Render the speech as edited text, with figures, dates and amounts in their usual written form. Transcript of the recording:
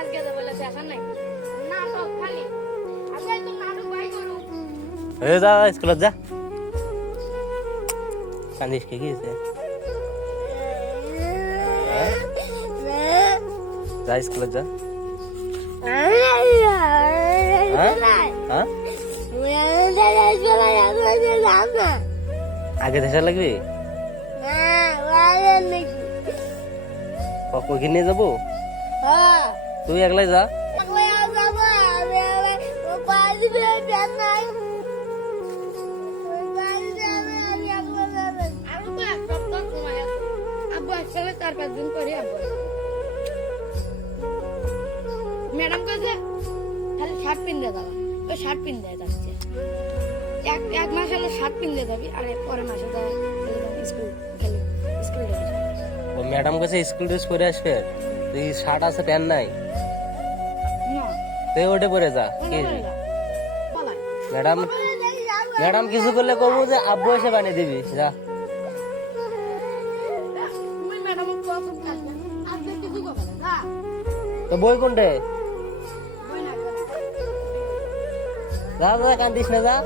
আজকে তো বলে দেখা নাই নাটক খালি আগে তো নাটক বাই করু এ যা স্কুলে যা কান্দিস কি হইছে যা স্কুলে যা আগে দেশা লাগবে কখন নিয়ে যাবো তুই একলাই যা ম্যাডাম কাছে খালি শার্ট পিনতে যাবা ওই শার্ট পিনতে যাচ্ছে এক মাস হলে শার্ট পিনতে যাবি আর পরের মাসে স্কুল খেলি স্কুল ও ম্যাডাম কাছে স্কুল ড্রেস পরে আসবে তুই শার্ট আছে প্যান্ট নাই তুই ওটা পরে যা কি ম্যাডাম ম্যাডাম কিছু করলে করবো যে আব্বু এসে বানিয়ে দিবি যা তো বই কোনটে যা যা কান্দিস না যা